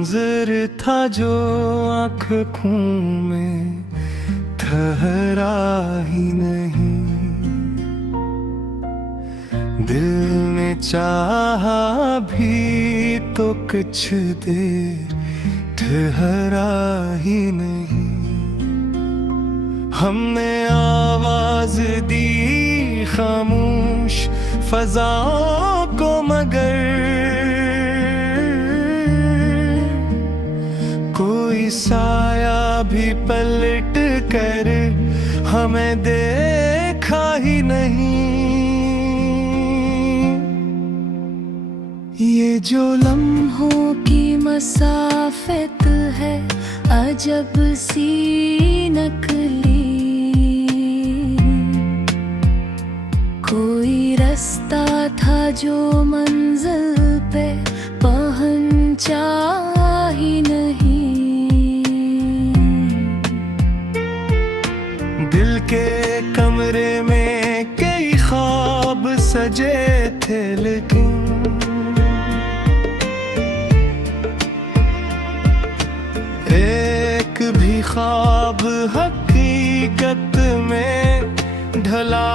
मंजर था जो आँखों में ठहरा ही नहीं। दिल ने चाहा भी तो कुछ देर ठहरा ही नहीं। हमने आवाज दी खामोश फजाओं को, मगर कोई साया भी पलट कर हमें देखा ही नहीं। ये जो लम्हों की मसाफत है अजब सी नकली, कोई रास्ता था जो मंजिल पे पहुंचा ही नहीं। दिल के कमरे में कई ख्वाब सजे थे, लेकिन एक भी ख्वाब हकीकत में ढला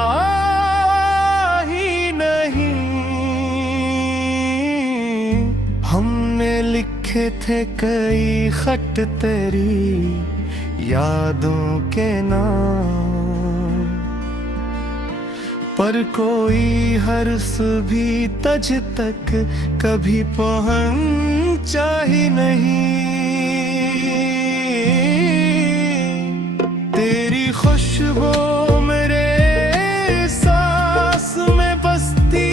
ही नहीं। हमने लिखे थे कई खत तेरी यादों के नाम, पर कोई हर्फ भी तुझ तक कभी पहुंचा ही नहीं। तेरी खुशबू मेरे सांस में बसती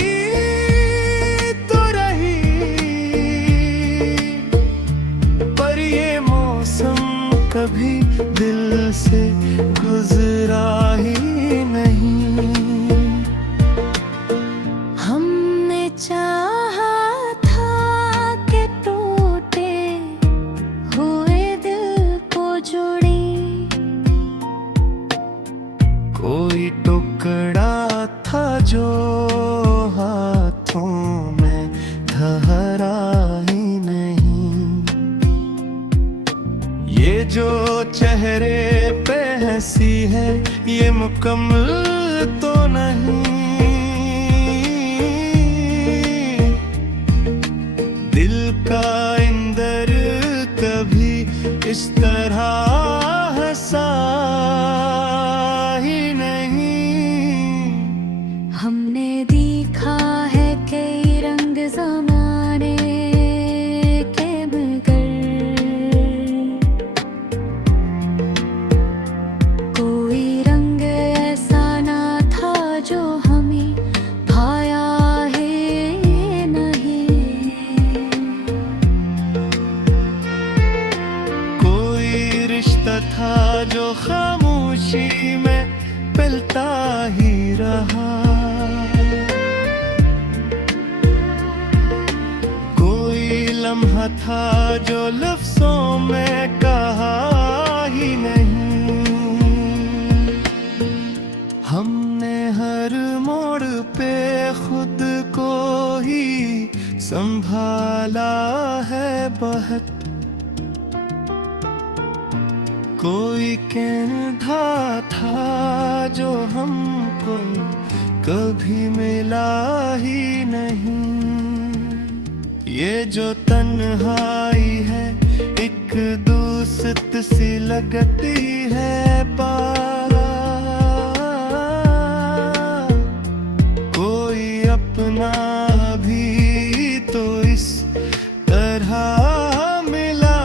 तो रही, पर ये मौसम कभी दिल से गुजरा ही नहीं। हमने चाहा था कि टूटे हुए दिल को जोड़ी, कोई टुकड़ा था जो हाथों में ठहरा ही नहीं। ये जो चेहरे पे हंसी है ये मुकम्मल तो नहीं। दिल का इंदर कभी इस तरह हंसा ही नहीं। हमने देखा है कई रंग ज़माने के, मगर कोई रंग ऐसा ना था जो हमें भाया है नहीं। कोई रिश्ता था जो खामोशी में पलता ही रहा, कोई लम्हा था जो लफ्जों में कहा ही नहीं। हमने हर मोड़ पे खुद को ही संभाला है बहुत, कोई कहता था जो हमको कभी मिला ही नहीं। ये जो तन्हाई है एक दूसत सी लगती है पास, कोई अपना भी तो इस तरह मिला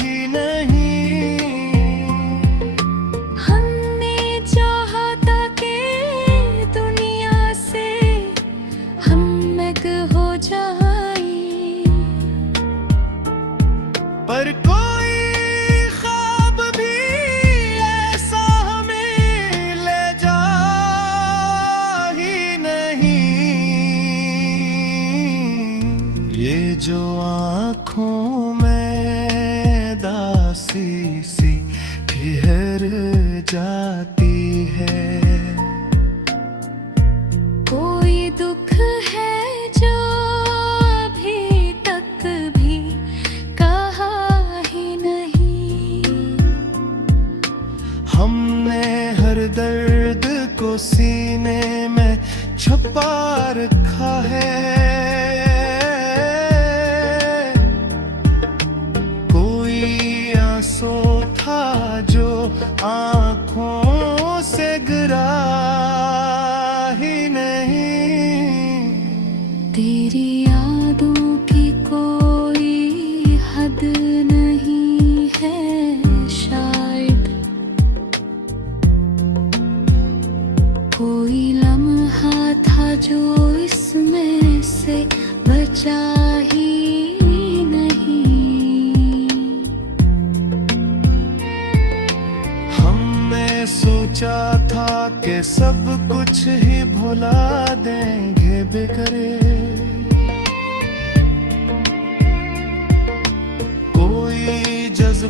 ही नहीं। हमने चाहा था कि दुनिया से हम एक हो जाए, पर कोई ख्वाब भी ऐसा हमें ले जा ही नहीं। ये जो आँखों में दासी सी ठहर जाती है, कोई दुख है जो अभी तक भी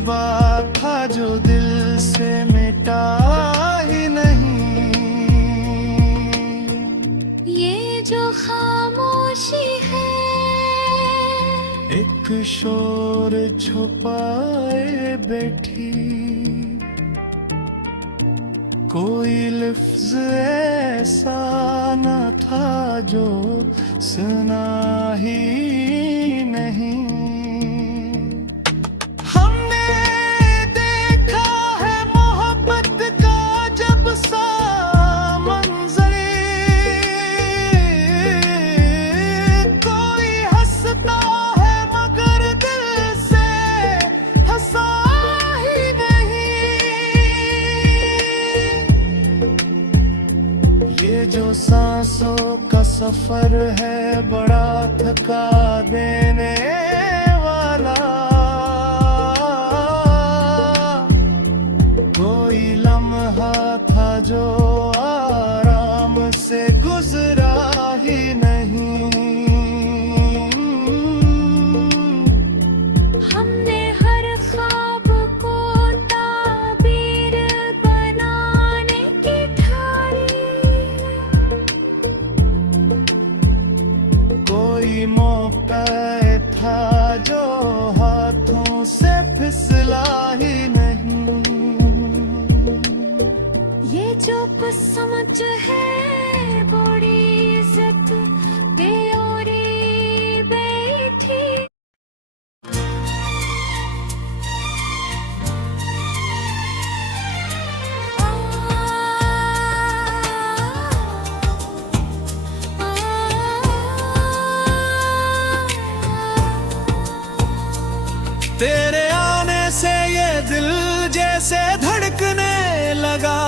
जज्बा था जो दिल से मिटा ही नहीं। ये जो खामोशी है एक शोर छुपाए बैठी, कोई लफ्ज ऐसा न था जो सुना ही नहीं। हमने देखा है मोहब्बत का जब सा मंजर, कोई हंसता है मगर दिल से हंसा ही नहीं। ये जो सांसों का सफर है बड़ा थका देने वाला, कोई लम्हा था जो आराम से गुजरा ही नहीं। हमने हर ख्वाब को ताबीर बनाने की ठानी, कोई मौका था जो हाथों से फिसला ही नहीं। ये जो कुछ समझ है बड़ी इज्जत पे औरी बैठी। तेरे आने से ये दिल जैसे धड़कने लगा,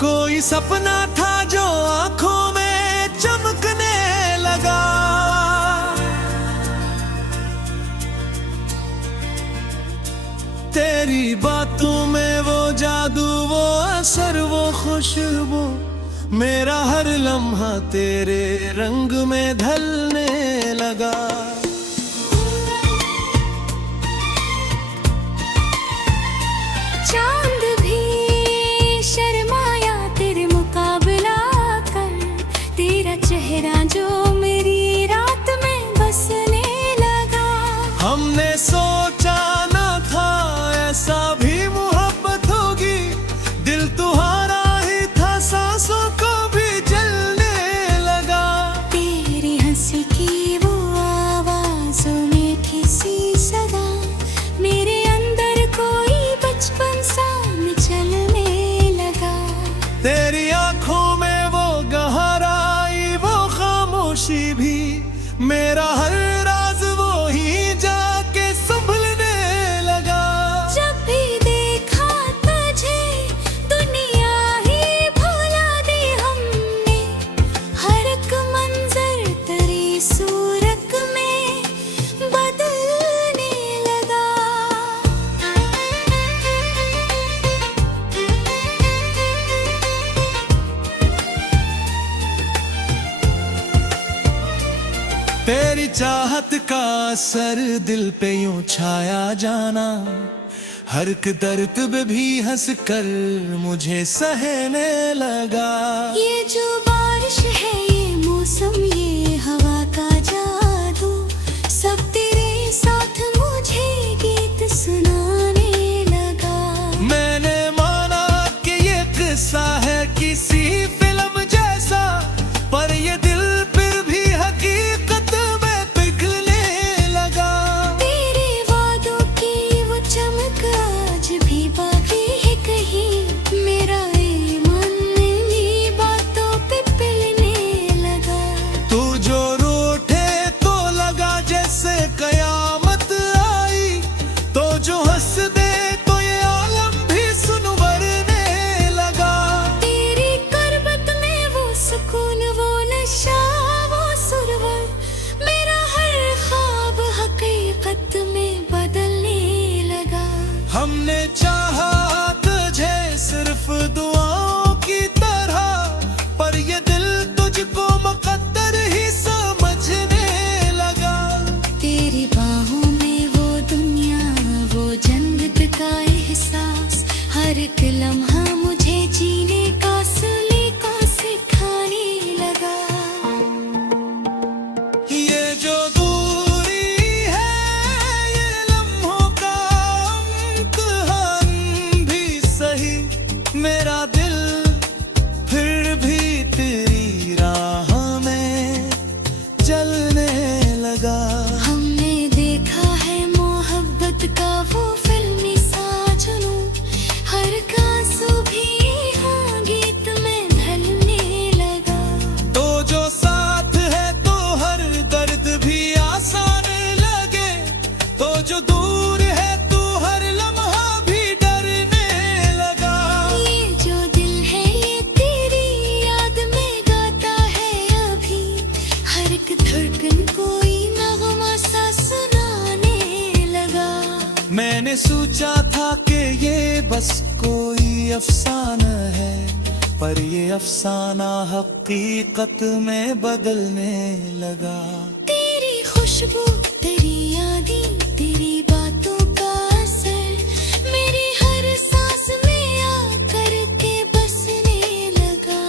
कोई सपना था जो आंखों में चमकने लगा। तेरी बातों में वो जादू, वो असर, वो खुशबू, मेरा हर लम्हा तेरे रंग में ढलने लगा। चांद भी शर्माया तेरे मुकाबला कर, तेरा चेहरा जो मेरी रात में बसने लगा। हमने सोचा न था ऐसा भी मोहब्बत होगी, दिल तुम्हारा ही था सांसों को भी जलने लगा। तेरी हंसी की वो आवाज़ों में सी सदा, मेरे अंदर कोई बचपन सा चलने लगा। तेरी आंखों में वो गहराई, वो खामोशी भी, मेरा हर राज वो ही जाके संभलने लगा। जब भी देखा तुझे दुनिया ही भुला दी हमने, हर एक मंजर तेरी सूरत में बदलने लगा। तेरी चाहत का असर दिल पे यूं छाया जाना, हर एक दर्द पे भी हंस कर मुझे सहने लगा। ये जो बारिश है, ये मौसम, ये हवा का जादू, सब तेरे साथ मुझे गीत सुनाने लगा। मैंने माना कि ये किस्सा है किसी फिल्म जैसा, पर ये दिल फिर भी हकीकत में पिघलने लगा। तेरे वादों की वो चमक आज भी बाकी है कहीं, मेरा ईमान इन्हीं बातों पे पिघलने एक लम्हा मुझे जीने का सलीका सिखाने लगा। ये जो दूरी है ये लम्हों का इम्तिहान भी सही, मेरा दिल फिर भी तेरी राह में जलने लगा। हमने देखा है मोहब्बत का वो फिल्मी साजनू, हर आंसू भी हाँ गीत में ढलने लगा। तो जो साथ है तो हर दर्द भी आसान लगे, तो जो दूर है तो हर लम्हा भी डरने लगा। ये जो दिल है ये तेरी याद में गाता है अभी, हर एक धड़कन कोई नगमा सा सुनाने लगा। मैंने सोचा था कि ये बस कोई अफसाना है, पर ये अफसाना हकीकत में बदलने लगा। तेरी खुशबू तेरी यादें तेरी बातों का असर मेरी हर सांस में आकर के बसने लगा।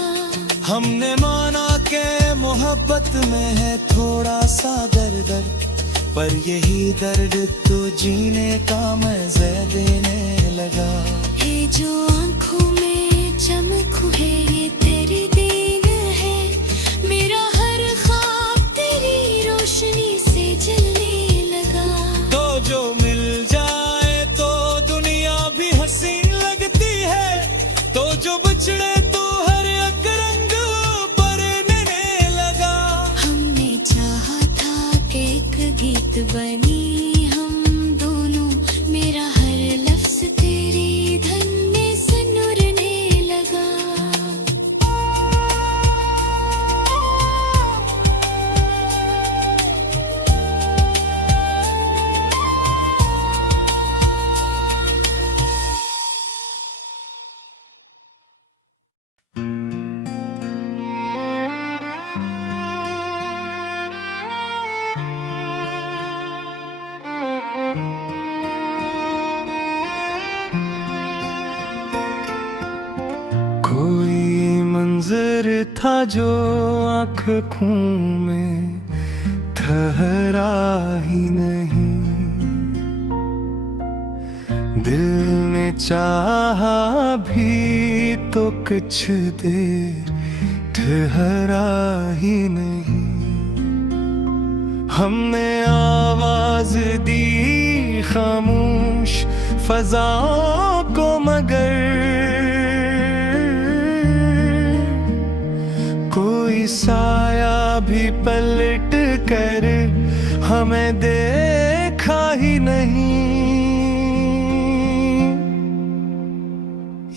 हमने माना कि मोहब्बत में है थोड़ा सा दर्द, पर यही दर्द तो जीने का मज़ा देने लगा। ये जो आँखों में चमक है ये तेरी देन है, मेरा हर ख्वाब तेरी रोशनी से जलने लगा। तो जो मिल जाए तो दुनिया भी हंसी लगती है, तो जो बिछड़े तो हर एक रंग बरने लगा। हमने चाहा था कि एक गीत बनी हम दोनों, मेरा हर लफ्ज तेरी धन में सनुरने लगा। कोई मंजर था जो आँखों में ठहरा ही नहीं, दिल ने चाहा भी तो कुछ देर ठहरा ही नहीं। हमने आवाज दी खामोश फजाओं को, मगर कोई साया भी पलट कर हमें देखा ही नहीं।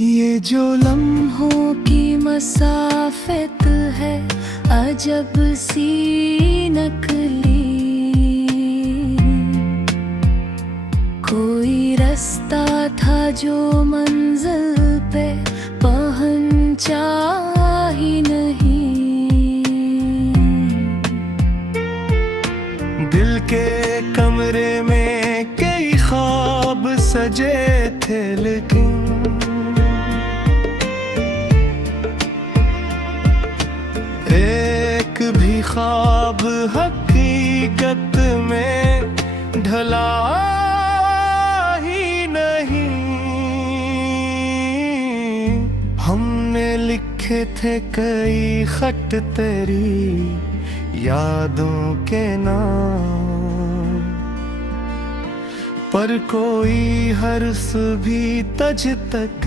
ये जो लम्हों की मसाफत है अजब सी नकली, कोई रास्ता था जो मंजिल पे पहुंचा ही नहीं। दिल के कमरे में कई ख्वाब सजे थे, लेकिन एक भी ख्वाब हकीकत में ढला ही नहीं। हमने लिखे थे कई खत तेरी यादों के नाम, पर कोई हर्फ भी तुझ तक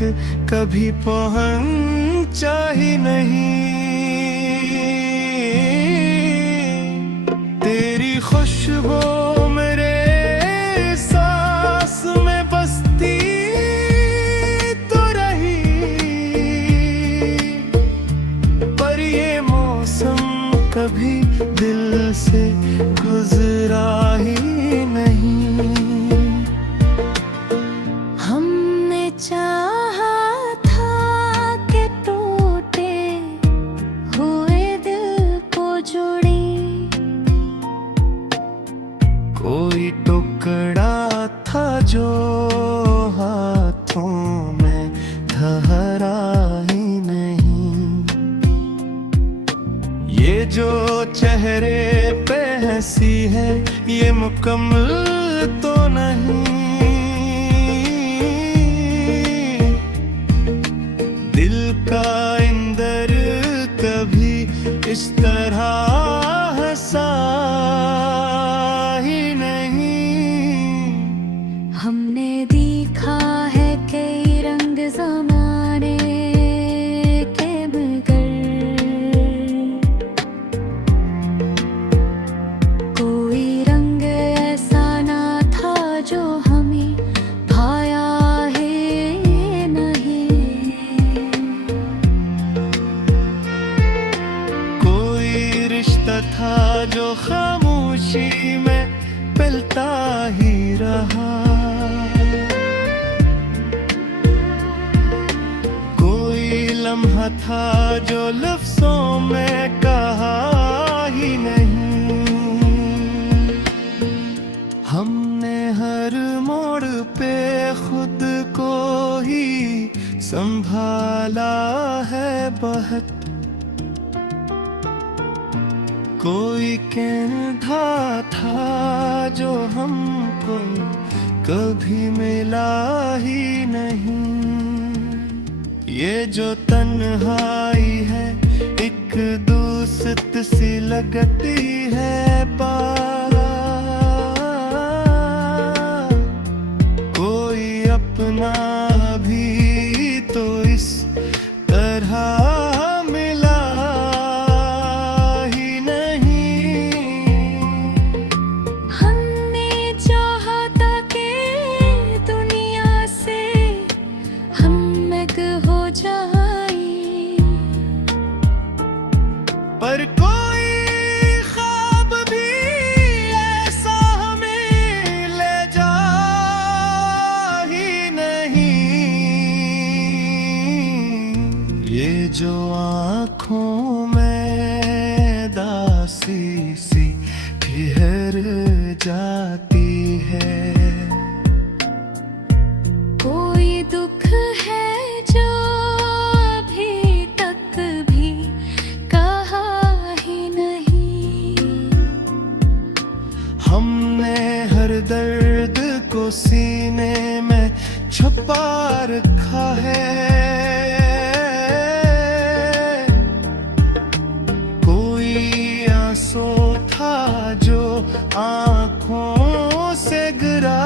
कभी पहुंचा ही नहीं। तेरी खुशबू मेरे सांस में बसती तो रही, पर ये मौसम कभी दिल से गुजरा ही नहीं। हमने चाहा था कि टूटे हुए दिल को जोड़े, कोई टुकड़ा था जो हाथों में है, ये मुकम्मल तो नहीं। दिल का इंदर कभी इस तरह हंसा ही नहीं। हमने देखा है कई रंग ज़माने के, मगर कोई रंग ऐसा ना था जो हमें भाया है नहीं। कोई रिश्ता था जो खामोशी में पलता ही रहा। कोई लम्हा था जो लफ्जों में कहा ही नहीं। हमने हर मोड़ पे खुद को ही संभाला है बहुत। कोई कहता था जो हमको कभी मिला ही नहीं। ये जो तन्हाई है एक दोस्त सी लगती है बात। कोई अपना भी तो इस तरह मिला ही नहीं। हमने चाहा था कि दुनिया से हम एक हो जाए, पर कोई ख्वाब भी ऐसा हमें ले जा ही नहीं। ये जो आँखों में दासी सी ठहर जाती है। कोई दुख है जो अभी तक भी कहा ही नहीं। हमने हर दर्द को सीने में छुपा रखा है। कोई आंसू था जो आँखों से गिरा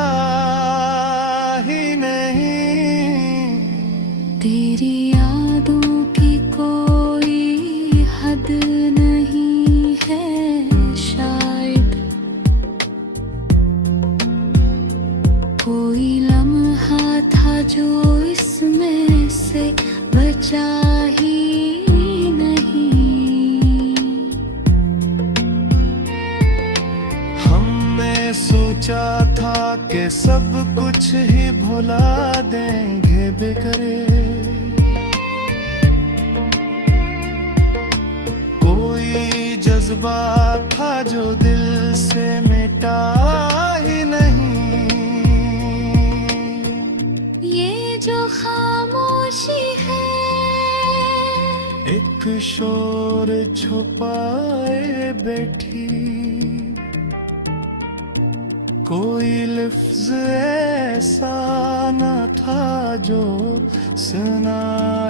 ही नहीं। तेरी यादों की कोई हद नहीं है शायद। कोई लम्हा था जो इसमें से बचा ही नहीं। हमने सोचा था कि सब कुछ ही भुला देंगे बेकरे। कोई जज्बा था जो दिल से मिटा ही नहीं। ये जो खामोशी है एक शोर छुपाए बैठी। कोई लफ्ज ऐसा न था जो सुना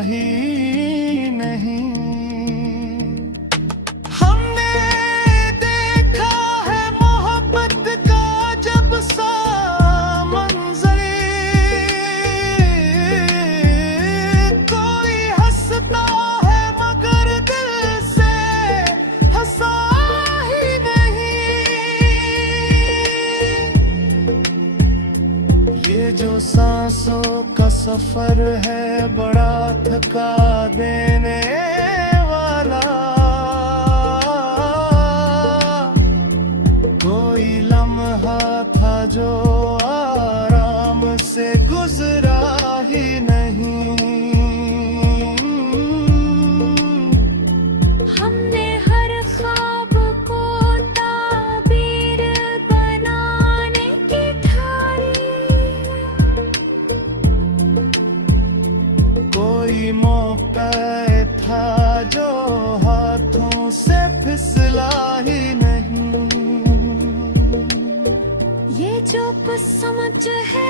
ही नहीं। हमने देखा है मोहब्बत का जब सा मंजर। कोई हंसता है मगर दिल से हंसा ही नहीं। ये जो सांसों का सफर है बड़ा थका देने वाला। कोई लम्हा था जो आराम से गुजरा ही नहीं। हमने हर ख्वाब को ताबीर बनाने की ठानी। कोई मौका था जो हाथों से फिसला ही नहीं। जो है